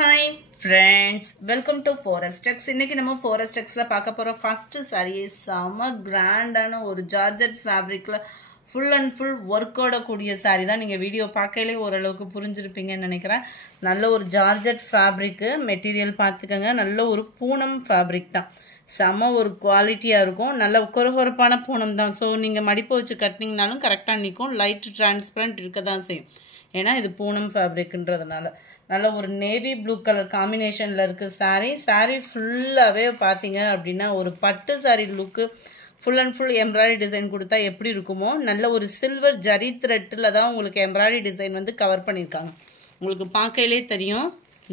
Hi friends, welcome to Forex-Tex. இன்னைக்கு நம்ம Forex-Texல பார்க்க போற first saree செம கிராண்டான ஒரு georgette ஃபேப்ரிக்ல full and full work ஓட கூடிய saree தான். நீங்க வீடியோ பார்க்கலே ஓரளவுக்கு புரிஞ்சிருப்பீங்கன்னு நினைக்கிறேன். நல்ல ஒரு ஜார்ஜெட் ஃபேப்ரிக் மெட்டீரியல் பார்த்துக்கங்க. நல்ல ஒரு பூனம் ஃபேப்ரிக் தான். செம ஒரு குவாலிட்டியா இருக்கும். நல்ல கொரகொரப்பான பூனம் தான். சோ நீங்க மடிப்பு வச்சு கட்டினீங்கனாலும் கரெக்ட்டா நிக்கும். லைட் டிரான்ஸ்பரண்ட் இருக்க தான் செய்யும். ஏனா இது பூனம் ஃபேப்ரிக்ன்றதுனால நல்ல ஒரு நேவி ப்ளூ கலர் காம்பினேஷன்ல இருக்கு saree ஃபுல்லாவே பாத்தீங்க அப்படினா ஒரு பட்டு saree look full and full embroidery design கொடுத்தா எப்படி இருக்குமோ நல்ல ஒரு silver ஜரி threadல தான் உங்களுக்கு embroidery design வந்து கவர் பண்ணிருக்காங்க. உங்களுக்கு பார்க்கலே தெரியும்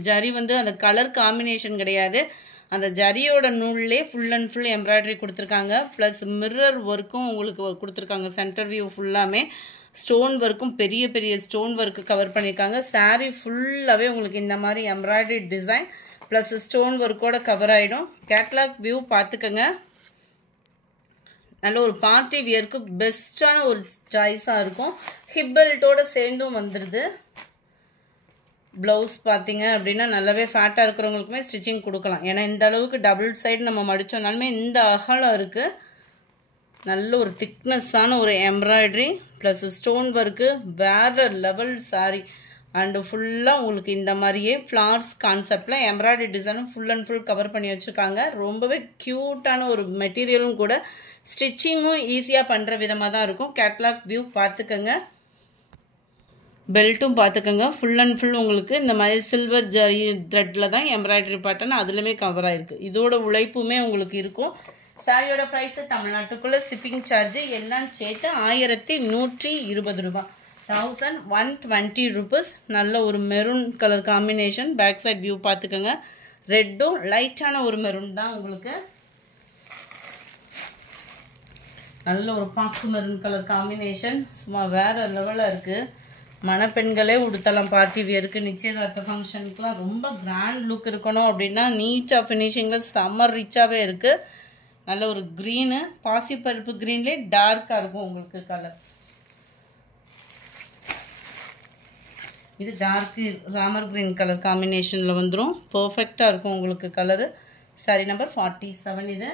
ஜரி வந்து அந்த கலர் காம்பினேஷன் கிடையாது. அந்த ஜரியோட நூல்லே full and full embroidery கொடுத்திருக்காங்க. plus mirror workம் உங்களுக்கு கொடுத்திருக்காங்க. சென்டர் வியூ ஃபுல்லாமே ஸ்டோன் வர்க்கும் பெரிய பெரிய ஸ்டோன் வர்க் கவர் பண்ணிருக்காங்க. saree ஃபுல்லாவே உங்களுக்கு இந்த மாதிரி embroidery design plus ஸ்டோன் வர்க்கோட கவர் ஆயிடும். கேட்டலாக் வியூ பாத்துக்கங்க. நல்ல ஒரு பார்ட்டி வியருக்கு பெஸ்டான ஒரு சாய்ஸா இருக்கும். ஹிப் பெல்ட்டோட சேர்ந்தும் வந்துருது. ப்ளவுஸ் பாத்தீங்க அப்படினா நல்லாவே ஃபேட்டா இருக்குறவங்களுக்குமே ஸ்டிச்சிங் கொடுக்கலாம். ஏனா இந்த அளவுக்கு டபுள் சைடு நம்ம மடிச்சோம்னாலுமே இந்த அகலம் இருக்கு. நல்ல ஒரு திக்னஸான ஒரு எம்ப்ராய்டரி plus ஸ்டோன் வர்க் வேற லெவல் saree and ஃபுல்லா உங்களுக்கு இந்த மாதிரியே ஃப்ளவர்ஸ் கான்செப்ட்ல embroidery design full and full cover பண்ணி வச்சிருக்காங்க. ரொம்பவே கியூட்டான ஒரு மெட்டீரியலும் கூட ஸ்டிச்சிங்கும் ஈஸியா பண்ற விதமா தான் இருக்கும். கேட்டலாக் வியூ பாத்துக்கங்க. பெல்ட்டும் பாத்துக்கங்க. full and full உங்களுக்கு இந்த மாதிரி சில்வர் ஜரி த்ரெட்ல தான் எம்ப்ராய்டரி பேட்டர்ன் அதுலமே கவர் ஆயிருக்கு. இதோட உழைப்புமே உங்களுக்கு இருக்கும். சாரியோட பிரைஸ் தமிழ்நாட்டுக்குள்ள ஷிப்பிங் சார்ஜ் எல்லாம் சேர்த்து 1120 ரூபாய் 1120 rupees. நல்ல ஒரு maroon colour combination. Back side view பாத்துக்கங்க. ரெட்டும் லைட்டான ஒரு மெரூன் தான் உங்களுக்கு. நல்ல ஒரு பாக்கு மெரூன் கலர் காம்பினேஷன் சும்மா வேற லெவல்ல இருக்கு. மணப்பெண்களே உடுத்தலாம் பார்ட்டி வியருக்கு நிச்சயதார்த்த ஃபங்க்ஷனுக்குலாம் ரொம்ப கிராண்ட் லுக் இருக்கணும் அப்படின்னா நீட்டா ஃபினிஷிங்ல செம்ம ரிச்சாவே இருக்கு. நல்ல ஒரு green பாசிப்பருப்பு greenலே டார்க்கா இருக்கும் உங்களுக்கு கலர். இது டார்க் ராமர் green கலர் காம்பினேஷன்ல வந்துரும். பெர்ஃபெக்ட்டா இருக்கும் உங்களுக்கு கலர். சாரி நம்பர் 47 இது.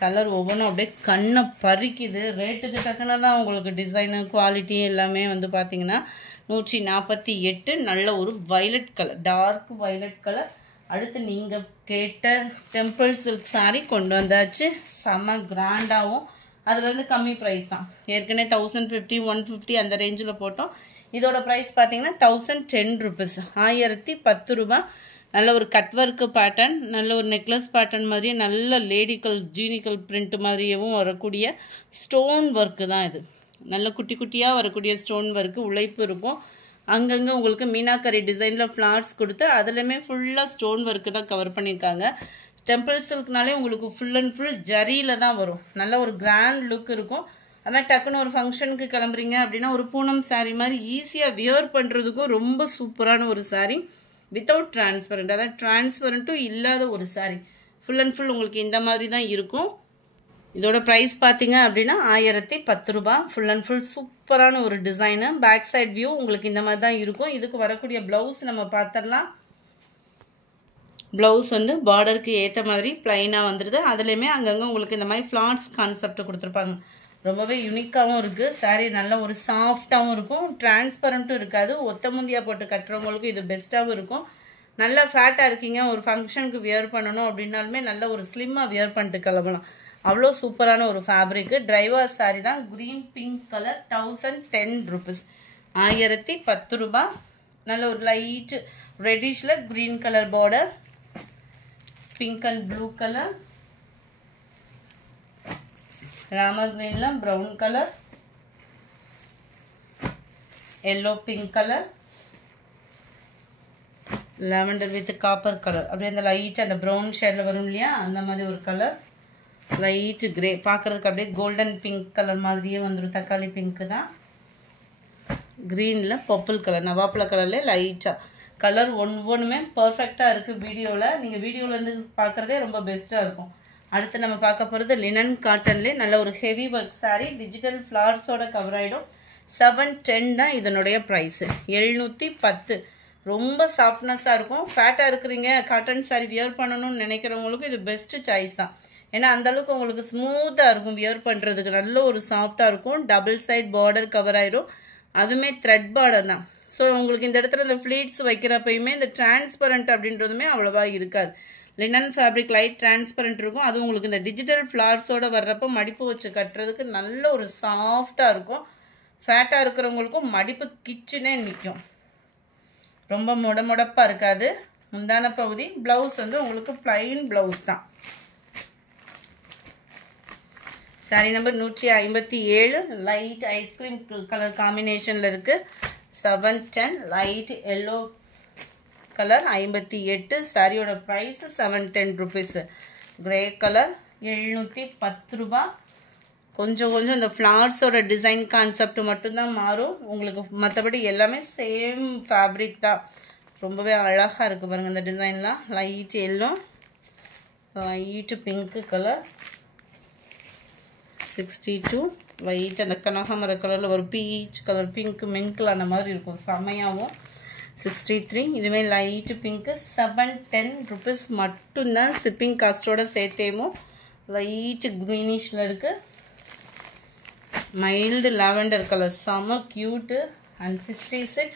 கலர் ஒவ்வொன்றும் அப்படியே கண்ணை பறிக்குது. ரேட்டுக்கு தக்கன தான் உங்களுக்கு டிசைன் குவாலிட்டி எல்லாமே வந்து பாத்தீங்கன்னா 148. நல்ல ஒரு violet colour dark violet colour. அடுத்து நீங்க கேட்ட டெம்பிள் சில்க் saree கொண்டு வந்தாச்சு. செம கிராண்டாவும் அதுல இருந்து கம்மி பிரைஸ் தான். ஏற்கனவே 1050 150 அந்த ரேஞ்சில போட்டோம். இதோட பிரைஸ் பாத்தீங்கன்னா 1010 rupees 1010 ரூபாய். நல்ல ஒரு கட் வர்க் பேட்டர்ன் நல்ல ஒரு நெக்லஸ் பேட்டர்ன் மாதிரி நல்ல லேடிக்கல் ஜீனிக்கல் பிரிண்ட் மாதிரியும் வரக்கூடிய ஸ்டோன் வர்க் தான் இது. நல்ல குட்டி குட்டியா வரக்கூடிய ஸ்டோன் வர்க் உழைப்பு இருக்கும். அங்கங்க உங்களுக்கு மீனாக்கரி டிசைன்ல ஃப்ளார்ஸ் கொடுத்து அதுலமே ஃபுல்லா ஸ்டோன் வர்க் தான் கவர் பண்ணிருக்காங்க. டெம்பிள் சில்க்னாலே உங்களுக்கு full and full ஜரியில தான் வரும். நல்ல ஒரு கிராண்ட் லுக் இருக்கும். அதான் டக்குன்னு ஒரு ஃபங்க்ஷனுக்கு கிளம்புறீங்க அப்படின்னா ஒரு பூனம் saree மாதிரி ஈஸியா வியர் பண்றதுக்கும் ரொம்ப சூப்பரான ஒரு saree வித்தவுட் டிரான்ஸ்பரண்ட். அதான் டிரான்ஸ்பரண்ட்டும் இல்லாத ஒரு saree full and full உங்களுக்கு இந்த மாதிரி தான் இருக்கும். இதோட பிரைஸ் பாத்தீங்க அப்படினா 1010 ரூபாய். full and full சூப்பரான ஒரு டிசைன். பேக் சைடு வியூ உங்களுக்கு இந்த மாதிரி தான் இருக்கும். இதுக்கு வரக்கூடிய ப்ளவுஸ் நம்ம பார்த்தறலாம். ப்ளவுஸ் வந்து பார்டருக்கு ஏத்த மாதிரி ப்ளைனா வந்துருது. அதுலயுமே அங்கங்க உங்களுக்கு இந்த மாதிரி ஃப்ளார்ஸ் கான்செப்ட் கொடுத்திருப்பாங்க. ரொம்பவே யூனிக்காவும் இருக்கு. saree நல்ல ஒரு சாஃப்ட்டாவும் இருக்கும். டிரான்ஸ்பரண்ட்டும் இருக்காது. ஒத்த முந்தியா போட்டு கட்டறவங்களுக்கு இது பெஸ்டாவும் இருக்கும். நல்ல ஃபேட்டா இருக்கீங்க ஒரு ஃபங்க்ஷனுக்கு வியர் பண்ணனும் அப்படினாலுமே நல்ல ஒரு ஸ்லிம்மா வியர் பண்ணிட்டு கிளம்பலாம். அவ்ளோ சூப்பரான ஒரு ஃபேப்ரிக். டிரைவர் saree தான் green pink கலர் 1010 rupees 1010 ரூபாய். நல்ல ஒரு லைட் ரெட்டிஷ்ல green colour border pink and blue colour Ramar greenல brown colour yellow pink colour lavender with copper colour. அப்படியே அந்த லைட் அந்த brown ஷேட்ல வரும் இல்லையா அந்த மாதிரி ஒரு கலர். லைட் கிரே பார்க்கிறதுக்கு அப்படியே கோல்டன் பிங்க் கலர் மாதிரியே வந்துரும். தக்காளி பிங்க் தான். கிரீன்ல பர்பிள் கலர் நவாப்பழ கலர்ல லைட்டா கலர் ஒவ்வொண்ணுமே பெர்ஃபெக்ட்டா இருக்கு. வீடியோல நீங்க வீடியோல இருந்து பார்க்கறதே ரொம்ப பெஸ்டா இருக்கும். அடுத்து நம்ம பார்க்க போறது லினன் காட்டன்ல நல்ல ஒரு ஹெவி வர்க் saree டிஜிட்டல் ஃப்ளார்ஸோட கவர் ஆயிடும். 710 தான் இதனுடைய பிரைஸ். 710 ரொம்ப சாஃப்ட்னஸாக இருக்கும். ஃபேட்டாக இருக்கிறீங்க, காட்டன் சாரி வியர் பண்ணணும்னு நினைக்கிறவங்களுக்கு இது பெஸ்ட்டு சாய்ஸ் தான். ஏன்னா அந்தளவுக்கு உங்களுக்கு ஸ்மூத்தாக இருக்கும் வியர் பண்ணுறதுக்கு, நல்ல ஒரு சாஃப்டாக இருக்கும். டபுள் சைட் பார்டர் கவர் ஆயிரும், அதுவுமே த்ரெட் பார்டர் தான். ஸோ உங்களுக்கு இந்த இடத்துல இந்த ஃப்ளீட்ஸ் வைக்கிறப்பயுமே இந்த டிரான்ஸ்பரண்ட் அப்படின்றதுமே அவ்வளோவா இருக்காது. லினன் ஃபேப்ரிக் லைட் டிரான்ஸ்பரண்ட் இருக்கும். அது உங்களுக்கு இந்த டிஜிட்டல் ஃப்ளார்ஸோடு வர்றப்போ மடிப்பு வச்சு கட்டுறதுக்கு நல்ல ஒரு சாஃப்டாக இருக்கும். ஃபேட்டாக இருக்கிறவங்களுக்கும் மடிப்பு கிச்சனே நிற்கும், ரொம்ப முடப்பாக இருக்காது. முந்தான பகுதி ப்ளவுஸ் வந்து உங்களுக்கு பிளைன் ப்ளவுஸ் தான். Sorry number 157 light ice cream colour காம்பினேஷனில் இருக்குது. 710 லைட் எல்லோ கலர் 58. சாரியோட ப்ரைஸ் 710 ருபீஸ். கிரே கலர் 710 ரூபா. கொஞ்சம் இந்த ஃப்ளார்ஸோட டிசைன் கான்செப்ட் மட்டும்தான் மாறும் உங்களுக்கு, மற்றபடி எல்லாமே சேம் ஃபேப்ரிக் தான். ரொம்பவே அழகாக இருக்குது பாருங்கள் இந்த டிசைன்லாம். Light yellow, light pink colour 62. Light அந்த கனகாமர கலரில் ஒரு பீச் கலர் பிங்க் மிங்கிள் அந்த மாதிரி இருக்கும், செமையாகவும். 63. இதுவே லைட் பிங்க்கு 710 ருபீஸ் மட்டும்தான். ஷிப்பிங் காஸ்ட்டோட சேர்த்தேவும். லைட் க்ரீனிஷில் இருக்குது. மைல்டு லாவெண்டர் கலர் செம க்யூட்டு. அண்ட் 66.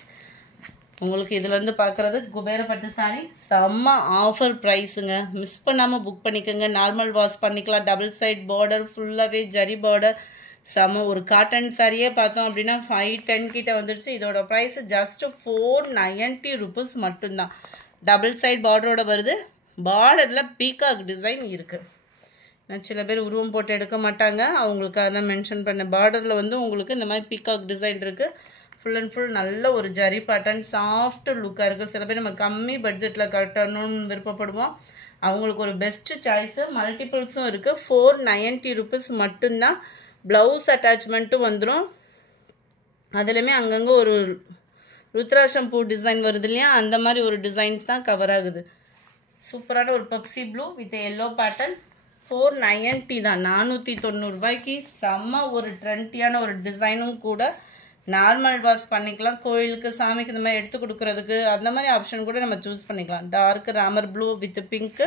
உங்களுக்கு இதில் வந்து பார்க்குறது குபேரப்பட்டு சாரி, செம்ம ஆஃபர் ப்ரைஸுங்க. மிஸ் பண்ணாமல் புக் பண்ணிக்கோங்க. நார்மல் வாஷ் பண்ணிக்கலாம். டபுள் சைட் பார்டர், ஃபுல்லாகவே ஜரி பார்டர், செம்ம ஒரு காட்டன் சாரியே பார்த்தோம் அப்படின்னா 510 கிட்ட வந்துடுச்சு. இதோட ப்ரைஸ் ஜஸ்ட் 490 ருபீஸ் மட்டும்தான். டபுள் சைட் பார்டரோட வருது. பார்டரில் பீகாக் டிசைன் இருக்குது. நான் சில பேர் உருவம் போட்டு எடுக்க மாட்டாங்க, அவங்களுக்காக தான் மென்ஷன் பண்ணேன். பார்டரில் வந்து உங்களுக்கு இந்த மாதிரி பீகாக் டிசைன் இருக்குது. ஃபுல் அண்ட் ஃபுல் நல்ல ஒரு ஜரி பேட்டர்ன், சாஃப்ட் லுக்காக இருக்குது. சில பேர் நம்ம கம்மி பட்ஜெட்டில் கட்டணும்னு விருப்பப்படுவோம், அவங்களுக்கு ஒரு பெஸ்ட்டு சாய்ஸு. மல்டிபிள்ஸும் இருக்குது. 490 ருபீஸ் மட்டும்தான். ப்ளவுஸ் அட்டாச்மெண்ட்டும் வந்துடும். அதுலேயுமே அங்கங்கே ஒரு ருத்ராட்சம் பூ டிசைன் வருது இல்லையா, அந்த மாதிரி ஒரு டிசைன்ஸ் தான் கவர் ஆகுது. சூப்பரான ஒரு Pepsi blue with yellow pattern. 490 தான். 490 ரூபாய்க்கு செம்ம ஒரு ட்ரெண்டியான ஒரு டிசைனும் கூட. நார்மல் வாஷ் பண்ணிக்கலாம், கோயிலுக்கு சாமிக்கு இந்த மாதிரி எடுத்து கொடுக்குறதுக்கு அந்த மாதிரி ஆப்ஷன் கூட நம்ம சூஸ் பண்ணிக்கலாம். Dark Ramar blue with pink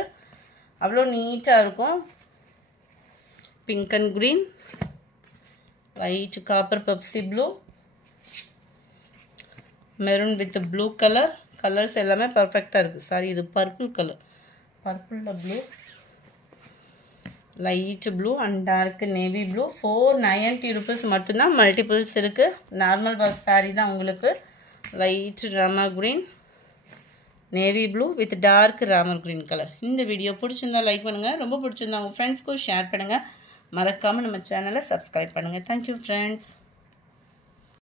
அவ்வளோ நீட்டாக இருக்கும். Pink and green, light copper Pepsi blue, maroon with blue colour. Colours எல்லாமே பர்ஃபெக்டாக இருக்குது. சாரி இது பர்பிள் கலர், பர்பிளில் blue, light blue and dark navy blue. 490 rupees மட்டும்தான். மல்டிபிள்ஸ் இருக்குது. நார்மல் வாஷ் சாரீ தான் உங்களுக்கு. Light Ramar green, navy blue with dark Ramar green colour. இந்த வீடியோ பிடிச்சிருந்தா லைக் பண்ணுங்கள், ரொம்ப பிடிச்சிருந்தா உங்கள் ஃப்ரெண்ட்ஸ்க்கும் ஷேர் பண்ணுங்கள். மறக்காமல் நம்ம சேனலை சப்ஸ்கிரைப் பண்ணுங்கள். Thank you friends.